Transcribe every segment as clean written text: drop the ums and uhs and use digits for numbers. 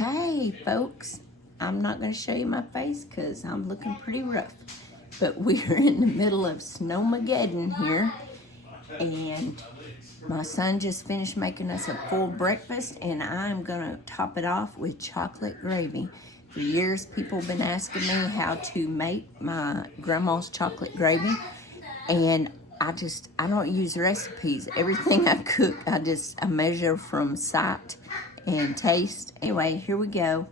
Okay, folks, I'm not going to show you my face because I'm looking pretty rough. But we're in the middle of Snow-Maggeddon here. And my son just finished making us a full breakfast. And I'm going to top it off with chocolate gravy. For years, people have been asking me how to make my grandma's chocolate gravy. And I don't use recipes. Everything I cook, I measure from sight and taste. Anyway, here we go.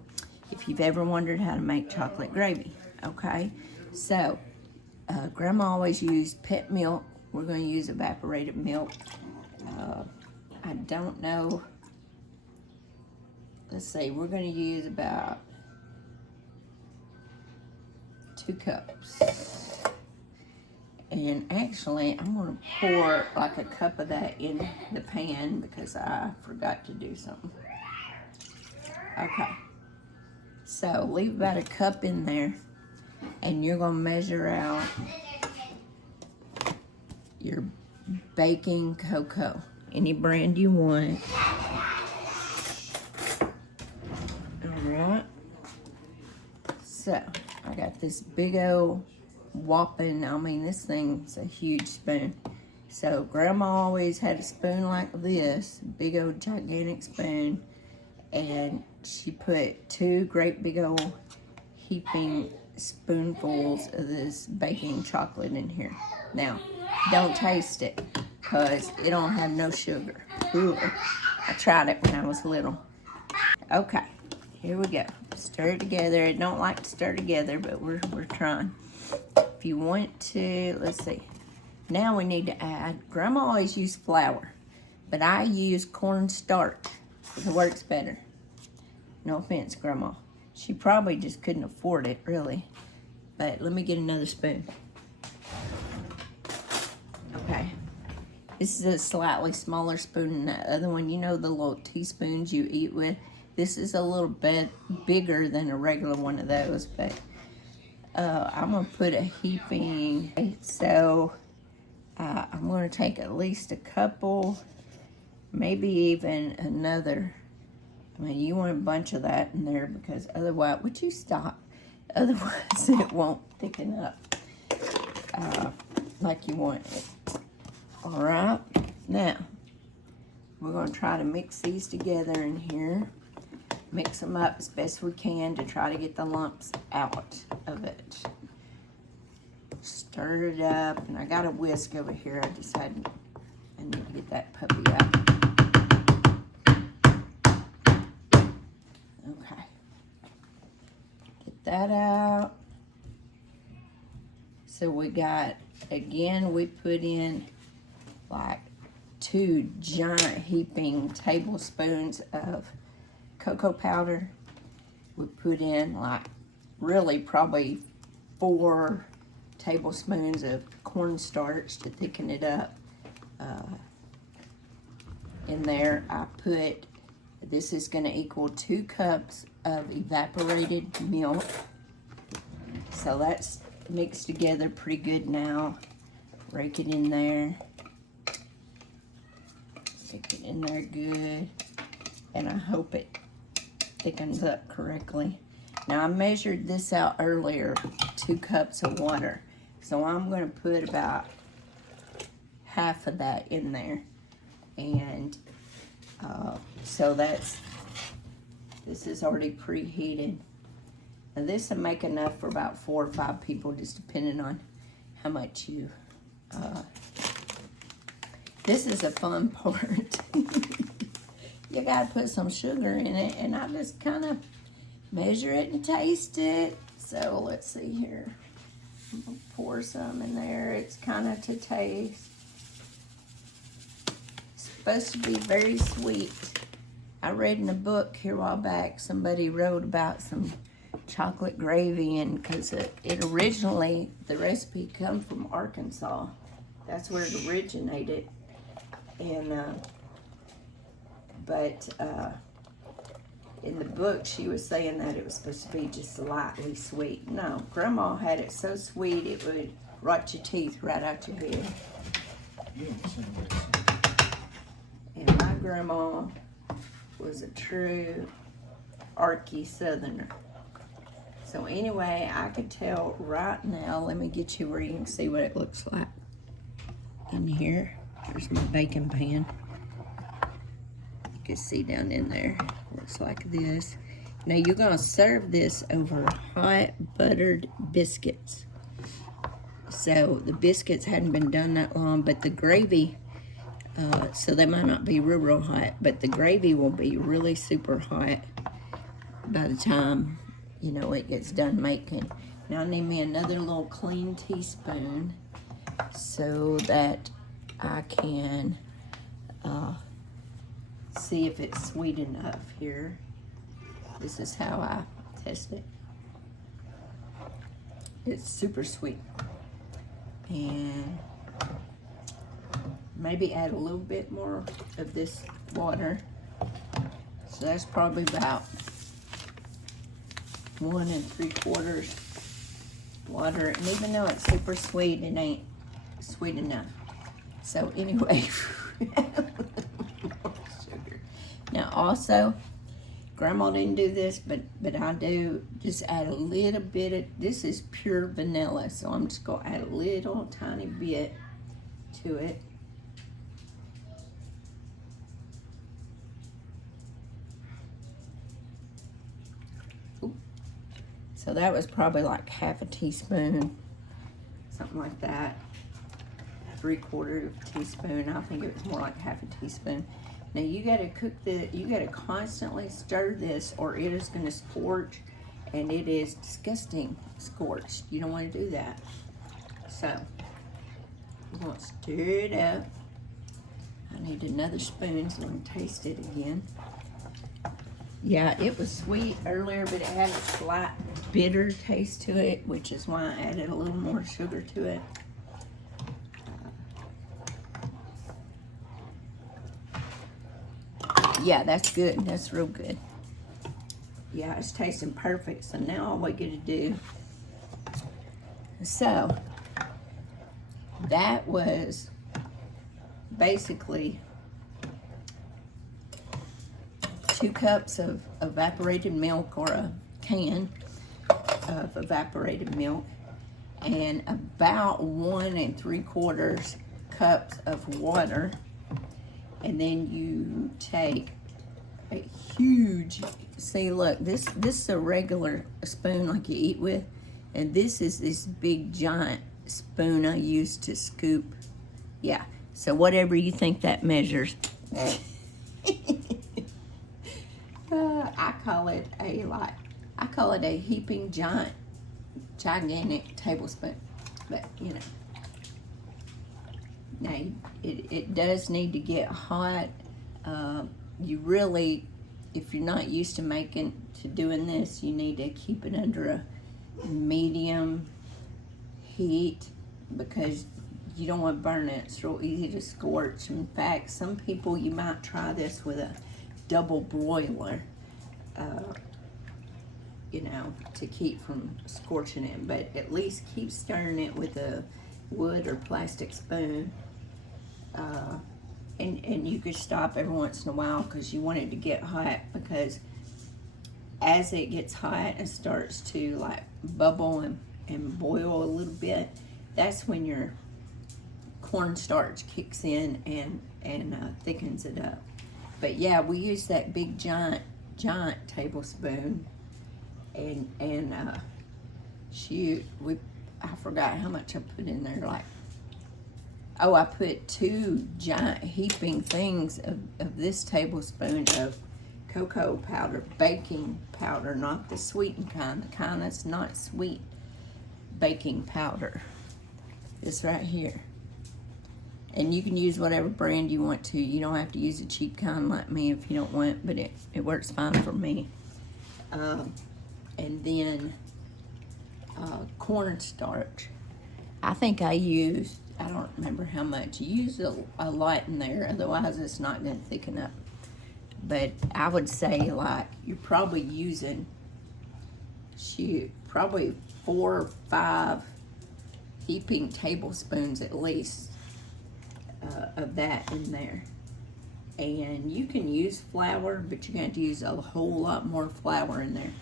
If you've ever wondered how to make chocolate gravy, okay? So, Grandma always used pet milk. We're going to use evaporated milk. I don't know. Let's see, we're going to use about 2 cups. And actually, I'm going to pour like a cup of that in the pan because I forgot to do something. Okay. So, leave about a cup in there. And you're going to measure out your baking cocoa. Any brand you want. Alright. So, I got this big old whopping, this thing's a huge spoon. So Grandma always had a spoon like this, big old gigantic spoon, and she put 2 great big old heaping spoonfuls of this baking chocolate in here. Now, don't taste it, because it don't have no sugar. Ooh, I tried it when I was little. Okay, here we go. Stir it together. It don't like to stir together, but we're trying. If you want to, let's see. Now we need to add, Grandma always used flour, but I use cornstarch because it works better. No offense, Grandma. She probably just couldn't afford it, really. But let me get another spoon. Okay. This is a slightly smaller spoon than that other one. You know the little teaspoons you eat with? This is a little bit bigger than a regular one of those, but I'm going to put a heaping. So I'm going to take at least a couple, maybe even another. You want a bunch of that in there because otherwise, would you stop? Otherwise, it won't thicken up like you want it. All right. Now, we're going to try to mix these together in here. Mix them up as best we can to try to get the lumps out of it. Stir it up, and I got a whisk over here. I decided I need to get that puppy out. Okay. Get that out. So we got, again, we put in like 2 giant heaping tablespoons of cocoa powder. We put in like really probably 4 tablespoons of cornstarch to thicken it up. In there I put, this is going to equal 2 cups of evaporated milk. So that's mixed together pretty good now. Rake it in there. Stick it in there good. And I hope it thickens up correctly. Now I measured this out earlier, 2 cups of water. So I'm going to put about half of that in there. And so this is already preheated. Now this will make enough for about 4 or 5 people, just depending on how much you, this is a fun part. You gotta put some sugar in it, and I just kind of measure it and taste it. So let's see here. I'm gonna pour some in there. It's kind of to taste. It's supposed to be very sweet. I read in a book here a while back, somebody wrote about some chocolate gravy, and because it originally, the recipe come from Arkansas. That's where it originated. And but in the book, she was saying that it was supposed to be just slightly sweet. No, Grandma had it so sweet it would rot your teeth right out your head. And my grandma was a true arky southerner. So anyway, I could tell right now, let me get you where you can see what it looks like. In here, there's my baking pan. You can see down in there, looks like this. Now you're gonna serve this over hot buttered biscuits. So the biscuits hadn't been done that long, but the gravy, so they might not be real hot, but the gravy will be really super hot by the time, you know, it gets done making. Now I need me another little clean teaspoon so that I can see if it's sweet enough here. This is how I test it. It's super sweet. And maybe add a little bit more of this water. So that's probably about 1 3/4 water. And even though it's super sweet, it ain't sweet enough. So anyway, sugar. Now also, Grandma didn't do this, but I do. Just add a little bit of, this is pure vanilla, so I'm just gonna add a little tiny bit to it. Ooh. So that was probably like half a teaspoon, something like that. 3/4 teaspoon. I think it was more like half a teaspoon. Now you gotta cook you gotta constantly stir this or it is gonna scorch, and it is disgusting scorched. You don't wanna do that. So, you want to stir it up. I need another spoon so I can taste it again. Yeah, it was sweet earlier, but it had a slight bitter taste to it, which is why I added a little more sugar to it. Yeah, that's good. That's real good. Yeah, it's tasting perfect. So now all we get to do. So that was basically 2 cups of evaporated milk, or a can of evaporated milk, and about 1 3/4 cups of water. And then you take a huge, see, look, this is a regular spoon like you eat with, and this is this big giant spoon I use to scoop. Yeah, so whatever you think that measures. I call it a heaping gigantic tablespoon, but you know. Now, it does need to get hot. You really, if you're not used to doing this, you need to keep it under a medium heat, because you don't want to burn it. It's real easy to scorch. In fact, some people, you might try this with a double broiler, you know, to keep from scorching it. But at least keep stirring it with a wood or plastic spoon. And you could stop every once in a while because you want it to get hot, because as it gets hot and starts to like bubble and boil a little bit, that's when your cornstarch kicks in and thickens it up. But yeah, we use that big giant tablespoon, and shoot, I forgot how much I put in there. Like, oh, I put 2 giant heaping things of this tablespoon of cocoa powder, baking powder, not the sweetened kind, the kind that's not sweet, baking powder. This right here. And you can use whatever brand you want to. You don't have to use a cheap kind like me if you don't want, but it works fine for me. And then cornstarch. I think I used, I don't remember how much. You use a lot in there, otherwise it's not going to thicken up. But I would say, like, you're probably using, probably 4 or 5 heaping tablespoons at least of that in there. And you can use flour, but you're going to use a whole lot more flour in there.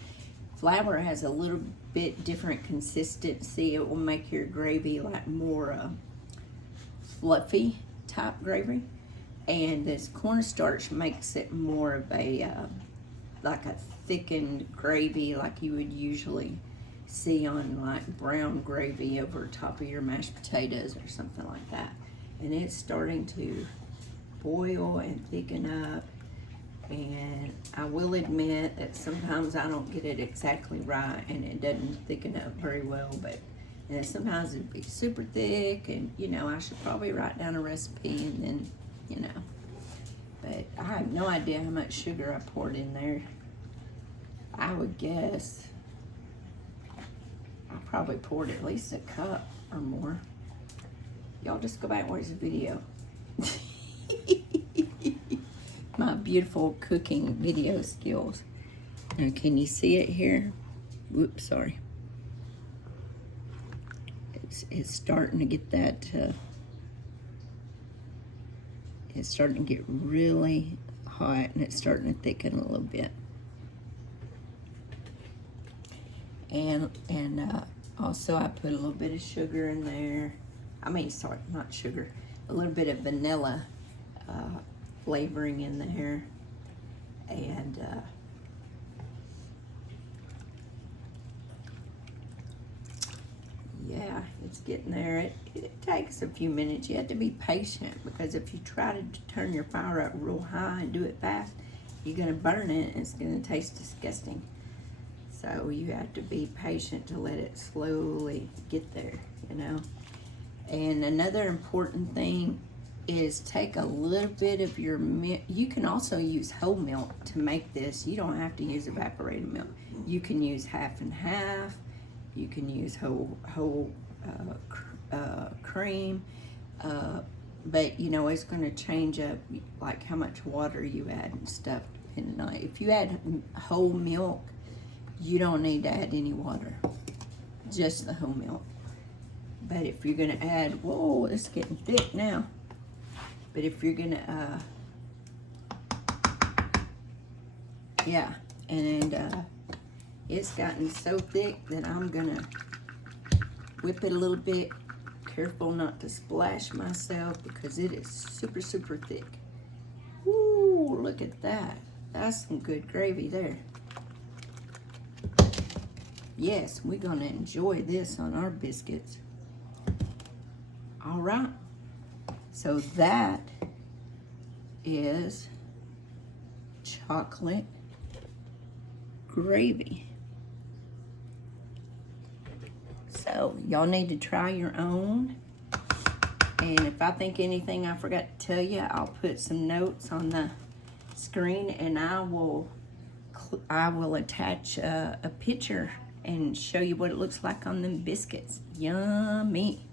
Flour has a little bit different consistency. It will make your gravy like more fluffy type gravy. And this cornstarch makes it more of a like a thickened gravy, like you would usually see on like brown gravy over top of your mashed potatoes or something like that. And it's starting to boil and thicken up. And I will admit that sometimes I don't get it exactly right and it doesn't thicken up very well, but and then sometimes it'd be super thick, and you know, I should probably write down a recipe and then, you know. But I have no idea how much sugar I poured in there. I would guess I probably poured at least a cup or more. Y'all just go back and watch the video. My beautiful cooking video skills. Now, can you see it here? Whoops, sorry. It's starting to get that, it's starting to get really hot, and it's starting to thicken a little bit. And also I put a little bit of sugar in there. I mean, sorry, not sugar. A little bit of vanilla flavoring in there. And yeah, it's getting there. It takes a few minutes. You have to be patient, because if you try to turn your fire up real high and do it fast, you're gonna burn it and it's gonna taste disgusting. So you have to be patient to let it slowly get there, you know. And another important thing is take a little bit of your milk. You can also use whole milk to make this. You don't have to use evaporated milk. You can use half and half. You can use whole cream, but you know, it's going to change up like how much water you add and stuff depending on it. If you add whole milk, you don't need to add any water, just the whole milk. But if you're going to add, whoa, it's getting thick now. But if you're going to, yeah, and it's gotten so thick that I'm going to whip it a little bit. Careful not to splash myself, because it is super, super thick. Ooh, look at that. That's some good gravy there. Yes, we're going to enjoy this on our biscuits. All right. So that is chocolate gravy. So y'all need to try your own. And if I think anything I forgot to tell you, I'll put some notes on the screen, and I will attach a picture and show you what it looks like on them biscuits. Yummy.